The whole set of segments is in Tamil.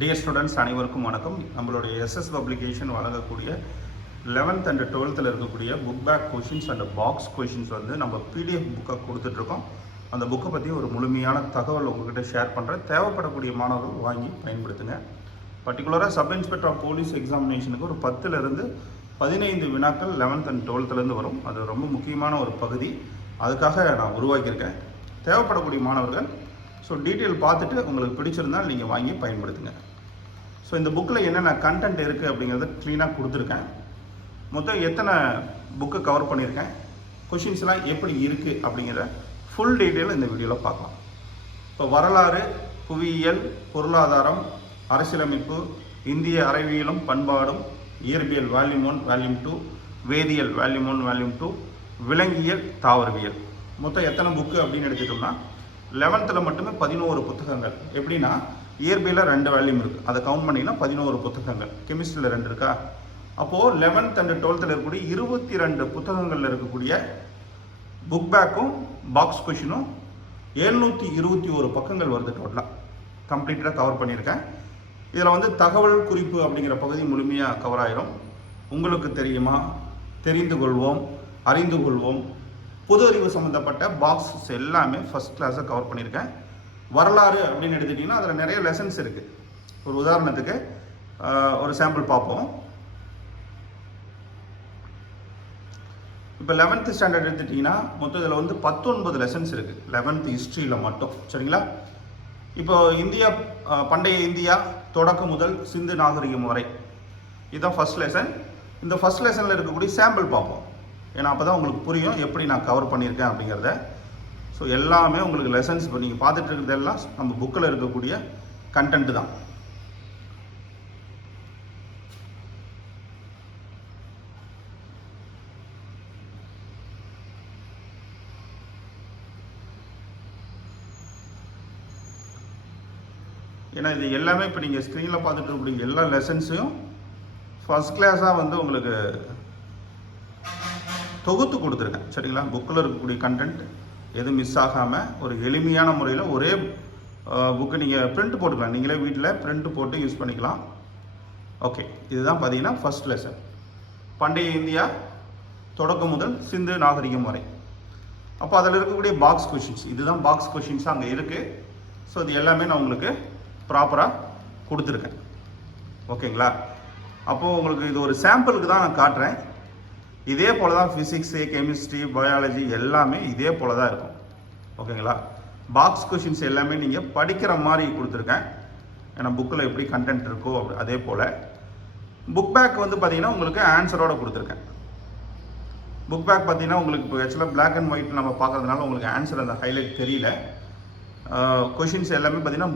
டியர் ஸ்டூடெண்ட்ஸ் அனைவருக்கும் வணக்கம். நம்மளுடைய எஸ்எஸ் பப்ளிகேஷன் வழங்கக்கூடிய 11th and 12th இருக்கக்கூடிய book back questions and box questions வந்து நம்ம பிடிஎஃப் புக்காக கொடுத்துட்ருக்கோம். அந்த புக்கை பற்றி ஒரு முழுமையான தகவல் உங்கள்கிட்ட ஷேர் பண்ணுறேன். தேவைப்படக்கூடிய மாணவர்கள் வாங்கி பயன்படுத்துங்க. பர்டிகுலராக சப் இன்ஸ்பெக்டர் ஆஃப் போலீஸ் எக்ஸாமினேஷனுக்கு ஒரு 10லிருந்து 15 வினாக்கள் 11th and 12th வரும். அது ரொம்ப முக்கியமான ஒரு பகுதி. அதுக்காக நான் உருவாக்கியிருக்கேன். தேவைப்படக்கூடிய மாணவர்கள் டீட்டெயில் பார்த்துட்டு உங்களுக்கு பிடிச்சிருந்தால் நீங்கள் வாங்கி பயன்படுத்துங்க. இந்த புக்கில் என்னென்ன கண்டென்ட் இருக்குது அப்படிங்கிறத க்ளீனாக கொடுத்துருக்கேன். மொத்தம் எத்தனை புக்கு கவர் பண்ணியிருக்கேன், கொஷின்ஸ்லாம் எப்படி இருக்குது அப்படிங்கிற ஃபுல் டீட்டெயில் இந்த வீடியோவில் பார்க்கலாம். இப்போ வரலாறு, புவியியல், பொருளாதாரம், அரசியலமைப்பு, இந்திய அறிவியலும் பண்பாடும், இயற்பியல் வால்யூம் 1 வால்யூம் 2, வேதியியல் வால்யூம் 1 வால்யூம் 2, விலங்கியல், தாவரவியல், மொத்தம் எத்தனை புக்கு அப்படின்னு எடுத்துட்டோம்னா 11th மட்டுமே 11 புத்தகங்கள். எப்படின்னா இயற்பியலில் 2 வால்யூம் இருக்குது, அதை கவுண்ட் பண்ணிங்கன்னா 11 புத்தகங்கள். கெமிஸ்ட்ரியில் 2 இருக்கா. அப்போது 11th and 12th இருக்கக்கூடிய 22 புத்தகங்களில் இருக்கக்கூடிய புக் பேக்கும் பாக்ஸ் கொஷினும் 721 பக்கங்கள் வருது. டோட்டலாக கம்ப்ளீட்டாக கவர் பண்ணியிருக்கேன். இதில் வந்து தகவல் குறிப்பு அப்படிங்கிற பகுதி முழுமையாக கவர் ஆகிடும். உங்களுக்கு தெரியுமா, தெரிந்து கொள்வோம், அறிந்து கொள்வோம், பொது அறிவு சம்மந்தப்பட்ட பாக்ஸஸ் எல்லாமே ஃபஸ்ட் கிளாஸை கவர் பண்ணியிருக்கேன். வரலாறு அப்படின்னு எடுத்துக்கிட்டிங்கன்னா அதில் நிறைய லெசன்ஸ் இருக்குது. ஒரு உதாரணத்துக்கு ஒரு சாம்பிள் பார்ப்போம். இப்போ 11th ஸ்டாண்டர்ட் எடுத்துட்டிங்கன்னா மொத்தம் இதில் வந்து 19 லெசன்ஸ் இருக்குது 11th ஹிஸ்ட்ரியில் மட்டும். சரிங்களா. இப்போ இந்தியா, பண்டைய இந்தியா தொடக்கம் முதல் சிந்து நாகரிகம் வரை, இதுதான் ஃபஸ்ட் லெசன். இந்த ஃபஸ்ட் லெசனில் இருக்கக்கூடிய சாம்பிள் பார்ப்போம். ஏன்னா அப்போ தான் உங்களுக்கு புரியும் எப்படி நான் கவர் பண்ணியிருக்கேன் அப்படிங்கிறத. எல்லாமே உங்களுக்கு லெசன்ஸ் இப்போ நீங்கள் பார்த்துட்டு இருக்கிறதெல்லாம் நம்ம புக்கில் இருக்கக்கூடிய கண்டென்ட் தான். ஏன்னா இது எல்லாமே இப்போ நீங்கள் ஸ்க்ரீனில் பார்த்துட்டு இருக்கக்கூடிய எல்லா லெசன்ஸையும் ஃபஸ்ட் கிளாஸாக வந்து உங்களுக்கு தொகுத்து கொடுத்துருக்கேன். சரிங்களா. புக்கில் இருக்கக்கூடிய கண்டென்ட் எதுவும் மிஸ் ஆகாமல் ஒரு எளிமையான முறையில் ஒரே புக்கு நீங்கள் பிரிண்ட் போட்டுக்கலாம். நீங்களே வீட்டில் பிரிண்ட் போட்டு யூஸ் பண்ணிக்கலாம். ஓகே, இதுதான் பார்த்தீங்கன்னா ஃபஸ்ட் லெசன், பண்டைய இந்தியா தொடக்கம் முதல் சிந்து நாகரிகம் வரை. அப்போ அதில் இருக்கக்கூடிய பாக்ஸ் கொஷின்ஸ், இதுதான் பாக்ஸ் கொஷின்ஸ் அங்கே இருக்குது. இது எல்லாமே நான் உங்களுக்கு ப்ராப்பராக கொடுத்துருக்கேன். ஓகேங்களா. அப்போது உங்களுக்கு இது ஒரு சாம்பிளுக்கு தான் நான் காட்டுறேன். இதே போல் தான் ஃபிசிக்ஸு, கெமிஸ்ட்ரி, பயாலஜி எல்லாமே இதே போல் தான் இருக்கும். ஓகேங்களா. பாக்ஸ் கொஷின்ஸ் எல்லாமே நீங்கள் படிக்கிற மாதிரி கொடுத்துருக்கேன். ஏன்னா புக்கில் எப்படி கண்டென்ட் இருக்கோ அதே போல். புக் பேக் வந்து பார்த்தீங்கன்னா உங்களுக்கு ஆன்சரோடு கொடுத்துருக்கேன். புக் பேக் பார்த்தீங்கன்னா உங்களுக்கு இப்போ ஆக்சுவலாக பிளாக் அண்ட் ஒயிட் நம்ம பார்க்கறதுனால உங்களுக்கு ஆன்சர் அந்த ஹைலைட் தெரியல. கொஷின்ஸ் எல்லாமே பார்த்தீங்கன்னா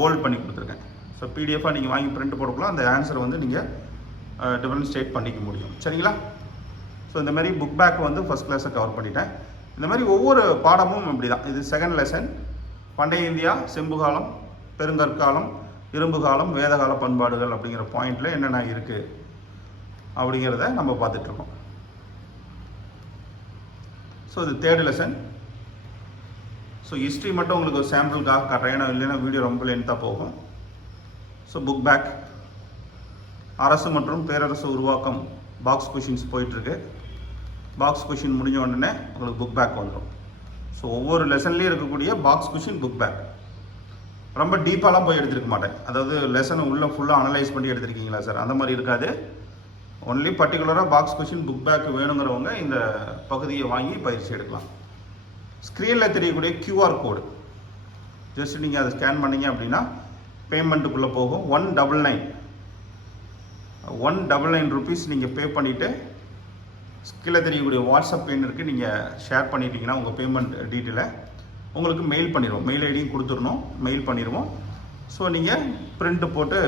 போல்ட் பண்ணி கொடுத்துருக்கேன். பிடிஎஃபாக நீங்கள் வாங்கி பிரிண்ட் போடக்கலாம். அந்த ஆன்சரை வந்து நீங்கள் டிஃபரன்ஷியேட் பண்ணிக்க முடியும். சரிங்களா. இந்த மாதிரி புக் பேக் வந்து ஃபஸ்ட் கிளாஸை கவர் பண்ணிட்டேன். இந்த மாதிரி ஒவ்வொரு பாடமும் இப்படி தான். இது செகண்ட் லெசன், பண்டைய இந்தியா, செம்புகாலம், பெருங்கற்காலம், இரும்பு காலம், வேதகால பண்பாடுகள் அப்படிங்கிற பாயிண்டில் என்னென்ன இருக்குது அப்படிங்கிறத நம்ம பார்த்துட்ருக்கோம். இது தேர்ட் லெசன். ஹிஸ்ட்ரி மட்டும் உங்களுக்கு ஒரு சாம்பிளுக்காக காட்டுறேன், ஏன்னா இல்லைன்னா வீடியோ ரொம்ப லென்த்தாக போகும். புக் பேக், அரசு மற்றும் பேரரசு உருவாக்கம் பாக்ஸ் கொஷின்ஸ் போயிட்டுருக்கு. பாக்ஸ் கொஷின் முடிஞ்ச உடனே உங்களுக்கு புக் பேக் வந்துடும். ஒவ்வொரு லெசன்லேயும் இருக்கக்கூடிய பாக்ஸ் கொஷின் புக் பேக். ரொம்ப டீப்பாலாம் போய் எடுத்துருக்க மாட்டேன். அதாவது லெசனை உள்ளே ஃபுல்லாக அனலைஸ் பண்ணி எடுத்துருக்கீங்களா சார், அந்த மாதிரி இருக்காது. ஒன்லி பர்டிகுலராக பாக்ஸ் கொஷின் புக் பேக் வேணுங்கிறவங்க இந்த பகுதியை வாங்கி பயிற்சி எடுக்கலாம். ஸ்க்ரீனில் தெரியக்கூடிய QR கோடு ஜஸ்ட் நீங்கள் அதை ஸ்கேன் பண்ணிங்க அப்படின்னா பேமெண்ட்டுக்குள்ளே போகும். 199 ருபீஸ் நீங்கள் பே பண்ணிவிட்டு கீழே தெரியக்கூடிய வாட்ஸ்அப் எண் இருக்குது, நீங்கள் ஷேர் பண்ணிட்டீங்கன்னா உங்கள் பேமெண்ட் டீட்டெயிலை உங்களுக்கு மெயில் பண்ணிடுவோம். மெயில் ஐடியும் கொடுத்துடணும், மெயில் பண்ணிடுவோம். நீங்கள் பிரிண்ட்டு போட்டு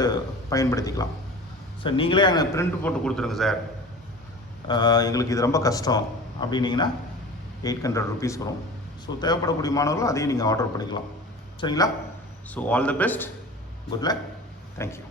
பயன்படுத்திக்கலாம். நீங்களே எனக்கு பிரிண்ட் போட்டு கொடுத்துருங்க சார், எங்களுக்கு இது ரொம்ப கஷ்டம் அப்படின்னீங்கன்னா 800 ருபீஸ் வரும். தேவைப்படக்கூடிய மாணவர்கள் அதையும் நீங்கள் ஆர்டர் பண்ணிக்கலாம். சரிங்களா. All the best, good luck, thank you.